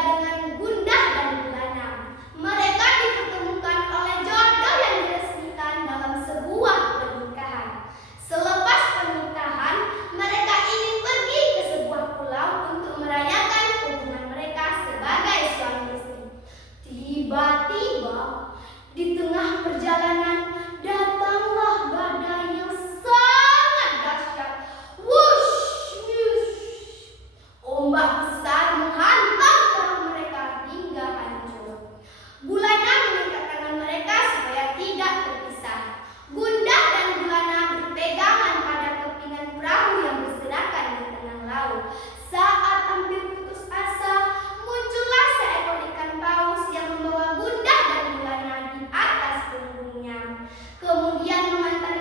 dengan Gundah dan Gulana. Mereka dipertemukan oleh jodoh yang diresmikan dalam sebuah pernikahan. Selepas pernikahan, mereka ingin pergi ke sebuah pulau untuk merayakan hubungan mereka sebagai suami istri. Tiba-tiba, di tengah perjalanan, datanglah badai yang sangat dahsyat. Wush, wush. Ombak besar menghantam perahu mereka hingga hancur. Gulana mengikat tangan mereka supaya tidak terpisah. Gundah dan Gulana berpegangan pada kepingan perahu yang berserakan di tengah laut. Saat hampir putus asa, muncullah seekor ikan paus yang membawa Gundah dan Gulana di atas punggungnya. Kemudian mengantar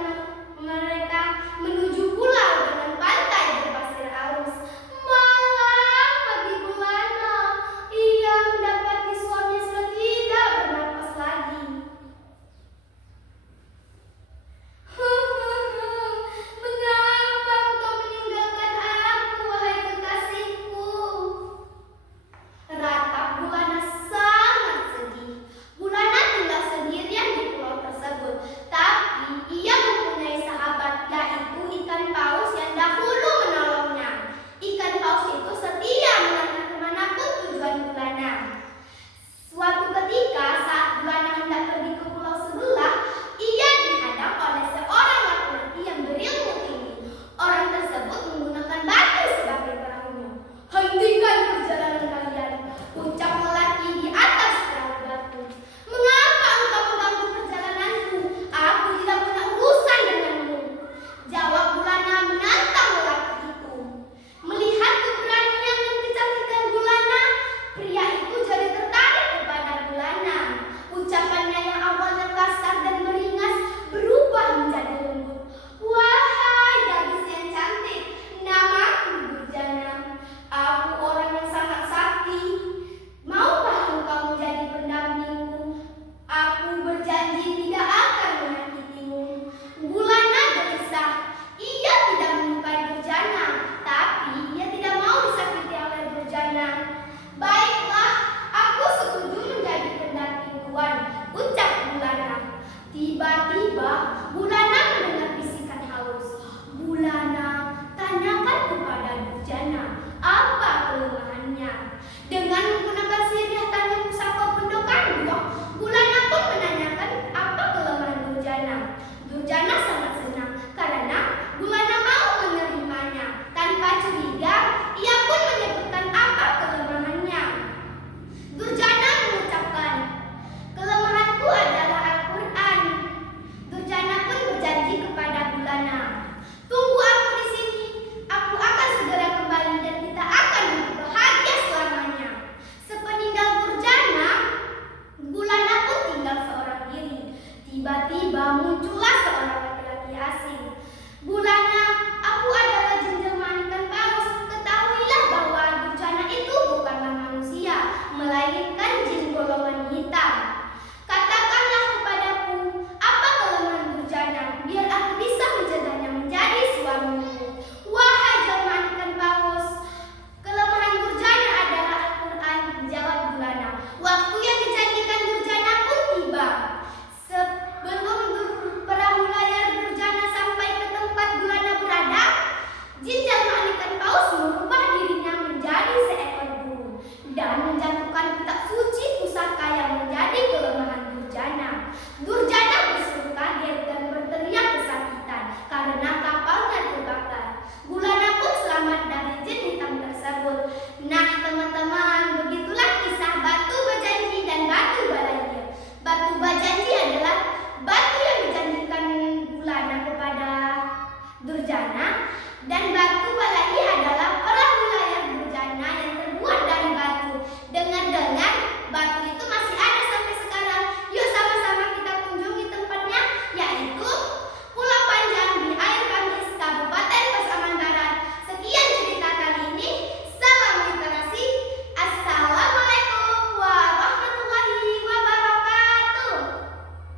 mereka menuju pulau dengan pantai berpasir halus. Malang bagi Gulana, ia mendapati suami sudah tidak bernapas lagi. Mengapa engkau meninggalkan aku, wahai kekasihku? Ratap Gulana sangat sedih. Gulana tinggal sendirian di pulau tersebut, tapi ia mempunyai sahabat, yaitu ikan paus yang dahulu menolongnya. Ikan paus itu setia mengantar kemanapun tujuan Gulana. Suatu ketika saat Gulana hendak pergi ke pulau sebelah, ia dihadang oleh seorang laki-laki yang berilmu tinggi. Orang tersebut menggunakan batu sebagai perahunya. "Hentikan perjalanan kalian," ucap lelaki di atas perahu batu. "Mengapa engkau mengganggu perjalananku? Aku tidak punya urusan denganmu," jawab Gulana menantang lelaki itu. Melihat keberanian dan kecantikan Gulana, pria itu jadi tertarik kepada Gulana. Ucapannya yang awalnya kasar dan beringas berubah menjadi lembut. "Wahai gadis yang cantik, namaku Durjana. Aku orang yang sangat sakti. Maukah engkau menjadi pendampingku? Aku berjanji tidak akan menyakitimu." Gulana gelisah. Ia tidak menyukai Durjana, tapi ia tidak mau disakiti oleh Durjana. "Baiklah, aku setuju menjadi pendamping Tuan," ucap Gulana. Tiba-tiba Gulana mendengar bisikan halus. "Gulana, tanyakan kepada Durjana apa kelemahannya." Dengan menggunakan sihir tanya pusaka pondokan Gulana, Gulana pun menanyakan apa kelemahan Durjana. Durjana sangat senang karena Gulana mau menerimanya. Tanpa curiga, ia pun menyebutkan apa kelemahannya. Durjana mengucapkan, "Kelemahanku adalah Al-Quran." Durjana pun berjanji kepada Gulana, "Tunggu aku di sini. Aku akan segera kembali dan kita akan hidup bahagia selamanya." Sepeninggal Durjana, Gulana pun tinggal seorang diri. Tiba-tiba muncullah seorang laki-laki asing. "Gulana, aku adalah jin jelmaan ikan paus. Ketahuilah bahwa Durjana itu bukanlah manusia, melainkan jin golongan hitam. Katakanlah kepadaku, apa kelemahan Durjana, biar aku bisa mencegahnya menjadi suamimu." "Wahai jelmaan ikan paus, kelemahan Durjana adalah Al-Quran," jawab Gulana. Waktu yang dijanjikan Durjana pun tiba. Sebelum perahu layar Durjana sampai ke tempat Gulana berada, jin jelmaan ikan paus merubah dirinya menjadi seekor burung dan menjatuhkan kitab suci pusaka yang menjadi kelemahan Durjana. Durjana berseru kaget dan berteriak kesakitan karena kapalnya terbakar. Gulana pun selamat dari jin hitam tersebut. Nah teman-teman, begitulah kisah batu berjanji dan batu balaia. Batu berjanji adalah batu yang dijanjikan Gulana kepada Durjana, dan batu balaia adalah perahu layar Durjana yang terbuat dari batu. Dengar-dengar batu itu